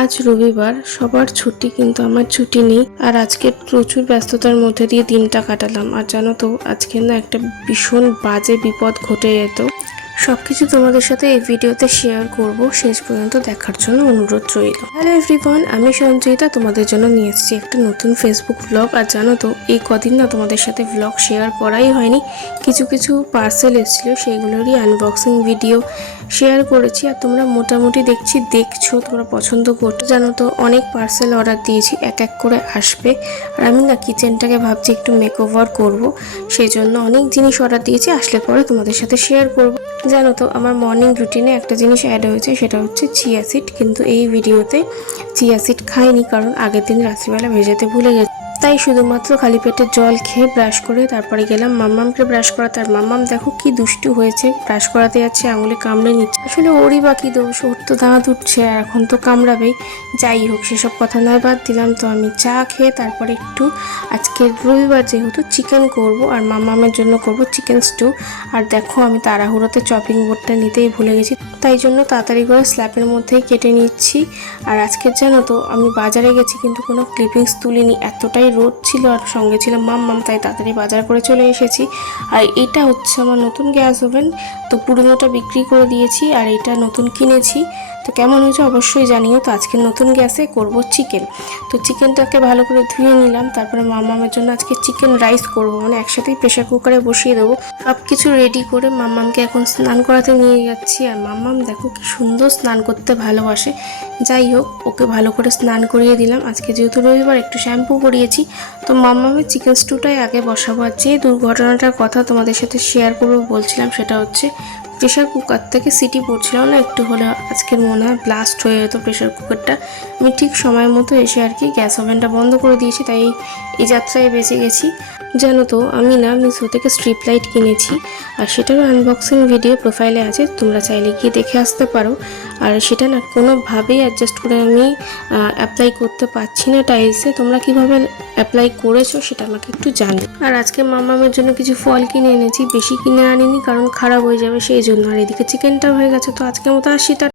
আজ রবিবার, সবার ছুটি, কিন্তু আমার ছুটি নেই। আর আজকে প্রচুর ব্যস্ততার মধ্যে দিয়ে দিনটা কাটালাম। আর জানো তো, আজকে না একটা ভীষণ বাজে বিপদ ঘটে যেত। সবকিছু তোমাদের সাথে এই ভিডিওতে শেয়ার করব, শেষ পর্যন্ত দেখার জন্য অনুরোধ রইল। হ্যালো এভরিওয়ান, আমি সঞ্চয়িতা তোমাদের জন্য নিয়ে এসেছি একটা নতুন ফেসবুক ব্লগ। আর জানো তো, এই কদিন না তোমাদের সাথে ব্লগ শেয়ার করাই হয়নি। কিছু কিছু পার্সেল এসেছিল, সেইগুলোরই আনবক্সিং ভিডিও শেয়ার করেছি। আর তোমরা মোটামুটি দেখছো, তোমরা পছন্দ করছো। জানো তো, অনেক পার্সেল অর্ডার দিয়েছি, এক এক করে আসবে। আর আমি না কিচেনটাকে ভাবছি একটু মেকওভার করব, সেই জন্য অনেক জিনিস অর্ডার দিয়েছি। আসলে পরে তোমাদের সাথে শেয়ার করব। জানো তো, আমার মর্নিং রুটিনে একটা জিনিস অ্যাড হয়েছে, সেটা হচ্ছে চিয়া সিড। কিন্তু এই ভিডিওতে চিয়া সিড খাইনি, কারণ আগের দিন রাত্রিবেলা ভেজাতে ভুলে গেছি। তাই শুধুমাত্র খালি পেটে জল খেয়ে ব্রাশ করে তারপরে গেলাম মাম্মামকে ব্রাশ করাতে। আর মাম্মাম দেখো কি দুষ্টু হয়েছে, ব্রাশ করাতে যাচ্ছে, আঙুলে কামড়ে নিচ্ছে। আসলে ওরই বাকি দোষ, ওর তো দাঁত উঠছে, আর এখন তো কামড়াবেই। যাই হোক, সেসব কথা নয়, বাদ দিলাম। তো আমি চা খেয়ে তারপরে একটু, আজকে রবিবার যেহেতু, চিকেন করব, আর মাম্মামের জন্য করব চিকেন স্টু। আর দেখো, আমি তাড়াহুড়োতে চপিং বোর্ডটা নিতেই ভুলে গেছি, তাই জন্য তাড়াতাড়ি করে স্ল্যাপের মধ্যেই কেটে নিচ্ছি। আর আজকে জানো তো, আমি বাজারে গেছি কিন্তু কোনো ক্লিপিংস তুলিনি, এতটাই রোদ ছিল। আর সঙ্গে ছিল মাম্মাম, তাই তাড়াতাড়ি বাজার করে চলে এসেছি। আর এটা হচ্ছে আমার নতুন গ্যাস ওভেন। তো পুরনোটা বিক্রি করে দিয়েছি, আর এটা নতুন কিনেছি। তো কেমন হয়েছে অবশ্যই জানিও। তো আজকে নতুন গ্যাসে করব চিকেন। তো চিকেনটাকে ভালো করে ধুয়ে নিলাম, তারপরে মাম্মামের জন্য আজকে চিকেন রাইস করব, মানে একসাথেই প্রেশার কুকারে বসিয়ে দেবো। সব কিছু রেডি করে মাম্মামকে এখন স্নান করাতে নিয়ে যাচ্ছি। আর মাম্মাম দেখো কি সুন্দর স্নান করতে ভালোবাসে। যাই হোক, ওকে ভালো করে স্নান করিয়ে দিলাম। আজকে যেহেতু রবিবার, একটু শ্যাম্পু করিয়েছি। তো মাম্মামের চিকেন স্টুটাই আগে বসাবো। আর যে দুর্ঘটনাটার কথা তোমাদের সাথে শেয়ার করবো বলছিলাম, সেটা হচ্ছে প্রেশার কুকার থেকে সিটি পড়ছিল না, একটু হলে আজকের মনে হয় ব্লাস্ট হয়ে যেত প্রেশার কুকারটা। আমি ঠিক সময় মতো এসে আর কি গ্যাস ওভেনটা বন্ধ করে দিয়েছি, তাই এই যাত্রায় বেঁচে গেছি। জানো তো, আমি না মিশো থেকে স্ট্রিপ লাইট কিনেছি, আর সেটারও আনবক্সিং ভিডিও প্রোফাইলে আছে, তোমরা চাইলে গিয়ে দেখে আসতে পারো। আর সেটা না কোনোভাবেই অ্যাডজাস্ট করে আমি অ্যাপ্লাই করতে পারছি না টাইলসে। তোমরা কিভাবে অ্যাপ্লাই করেছো সেটা আমাকে একটু জানো। আর আজকে মামামের জন্য কিছু ফল কিনে এনেছি, বেশি কিনে আনিনি কারণ খারাপ হয়ে যাবে সেই জন্য। আর এদিকে চিকেনটা হয়ে গেছে। তো আজকের মতো আসি।